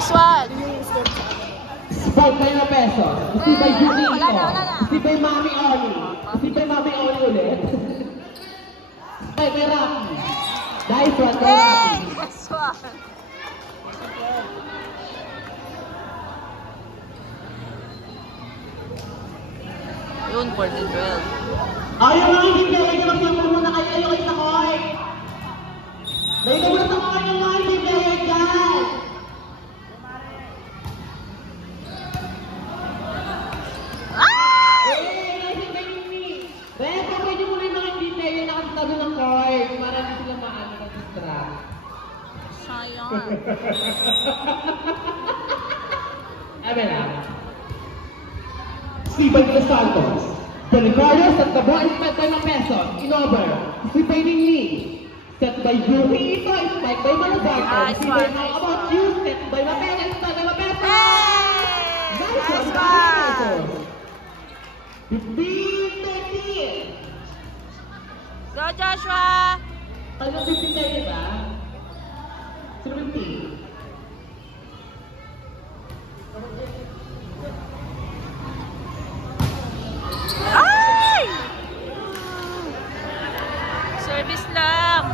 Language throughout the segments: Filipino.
Nice one. Spike kayo na pesos. Sipay Judy ito. Wala na. Sipay Mami Oli. Sipay Mami Oli ulit. Spike kay Rocky. Nice one kay Rocky. Nice one. Yun, 14-12. Ayaw na hindi kayo. Magsimula muna kayo. Ayaw kayo sa court. Dahil muna sa court yung mga hindi kayo dyan. Pero pwede mo rin mga hindi kayo nakasitabi ng court para hindi sila maano ng distract. Sayang. Ebe na. Steven De Santos. Pelicarios at the boy spent by ng pesos. In over. Sipay Ningning. Set by Yuki Ito. Spike by Malazarte. Sipay How About You. Set by Mapeles. Set by Mapeles. Nice one. 15-13. Go, Joshua! Ano 15 kayo ba? 17. Ay! Service lang.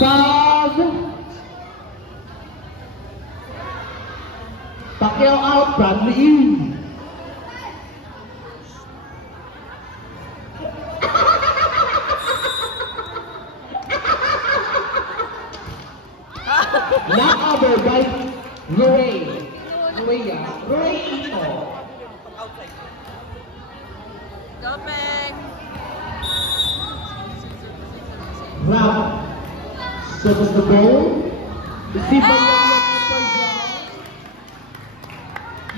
Sub. Pacquiao out. Bradley in. Knock over by Lorraine. Lorraine Ito. Go, Peng. Round. Circles the ball. Receive by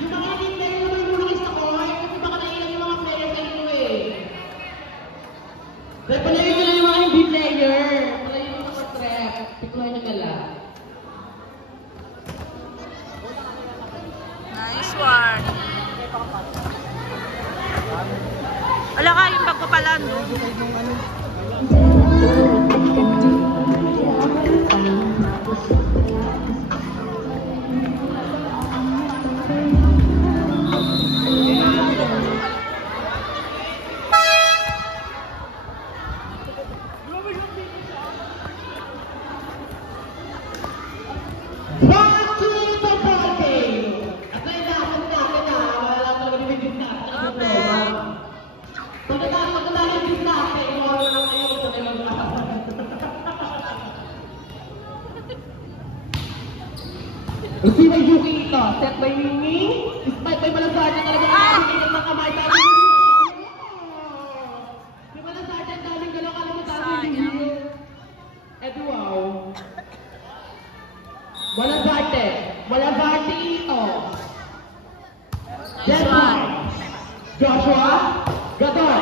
yung mga hindi kayo naman muna kayo sa court kasi baka nailang yung mga player sa inyo eh. Kaya palayin nyo lang yung mga hindi player. Palayin yung mga trap. Pikuhan nyo nila. Nice one. Wala ka yung pagpapalan. Receive by Yuki Ito. Set by Ningning. Spike by Malazarte. Talagang nakakita ng kamay. May Malazarte ang daming galaw. Alam mo tayo hindi. Eto wow. Malazarte. Malazarte Ito. Deadline. Joshua. Gador.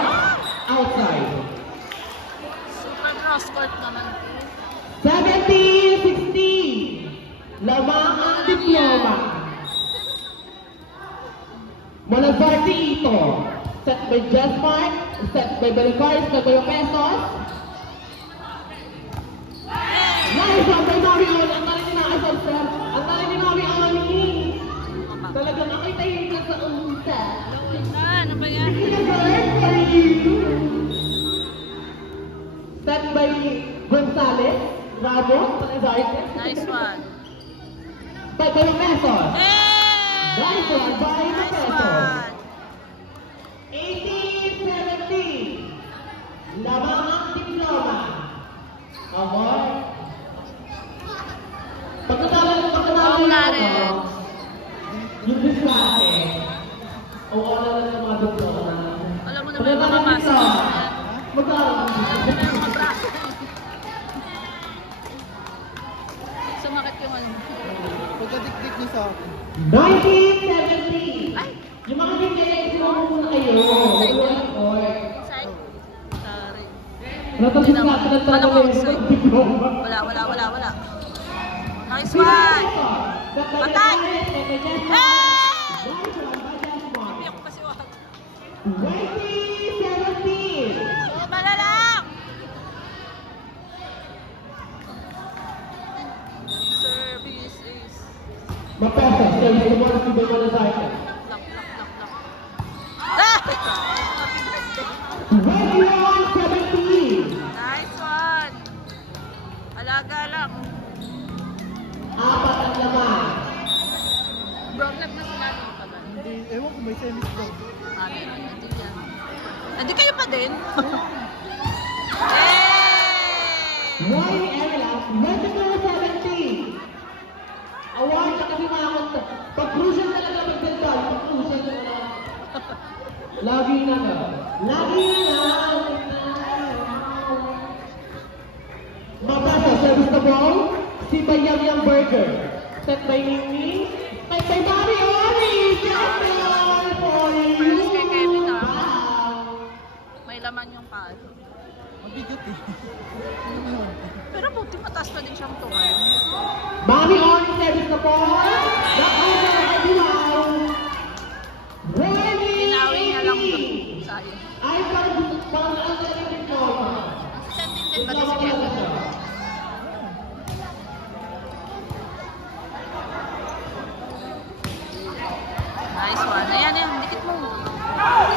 Outside. Super cross court naman. 17-16. Lamang ang diploma. Malazarte Ito. Set by Jesmark. Set by Pelicarios. Set by Pesos. Nice one by Mami Oli. Ang tali ni Nakasal, sir. Ang tali ni Mami Oli. Talagang ako'y tahimik sa unta. Ano ba yan? Set by Gonzales. Ramos. Malazarte. Nice one. By Pesos. Hey! Nice one by Nice Pesos. one. 18-17. Lamang ang diploma. Amor. Pagkatala yung disklase. O oras na ng mga diploma. Alam mo naman yung mga masa. Magkakaroon. Alam mo na yung mga braso. Sumakit yung ano. Pagkadikdik niyo sa akin. 19-17. Ay! Yung mga hindi isinuha muna kayo. Inside. Or Inside. Sorry. natapos na sila Alam mo, talaga inside. yung diploma. Wala. Nice one! Patay! Hey! Hindi ako kasi wag. 20-17. Malalang! Service is... Sibay Malazarte. Lock, lock, lock, lock. Ah! 21-17. Nice one. Alaga lang. Apat ang laman. Problem na sila nung pa ba? Hindi, ewan ko may semis daw. Meron. Hindi yan. Hindi kayo pa din? Yay! Roy Erelas, 22-17. Award na kasi mga konta. Pag crucial talaga magdaldal, pag crucial talaga. Lagi na nga. Lagi na nga. Mabasa, service na ball. Si Bayam Yang Burger. Set by Nini. Set by Mami Ori. General for you. First kay Kevin, ah. Wow. May laman yung palo. Mabigat eh. Ano mo yun? Pero buti mataas pa din siyang tuwan. Mami Ori, service na ball. Nakita na kadilaw. Pinawi niya lang sa'yo. Ay, parang ang sarili ko. Ang sentence din ba si Kevin? Nice one. Ayan, ayan. Dikit mo. Hey!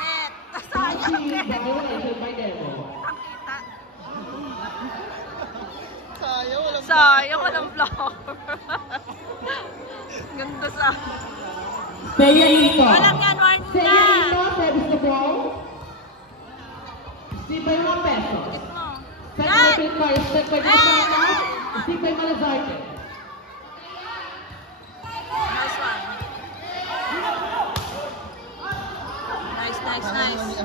Net! Sayang net! Ang kita. Sayang, walang Sayang, walang flower. Ganda sa... Saya ito. Walang yan, Warren Saya na! ito, service na ball. Sibay mo peso. Dikit mo. Set Yan! by Pilcars, set by Pilcars. Sibay Malazarte. Nice one. Nice, nice, nice.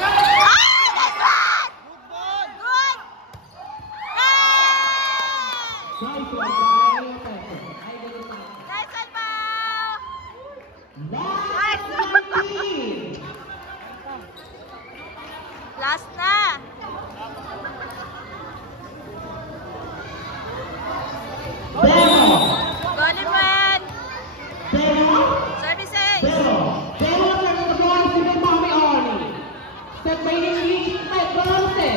Ah! Nice one! Good! Yay! Nice one, Sibay peso. Ay, ganun na. Nice one, Pao! Last 19. Last na! Pero. Golden one! Pero. Services! Pero service na ball, Sibay Mami Ori. Set by Nini, set bronze.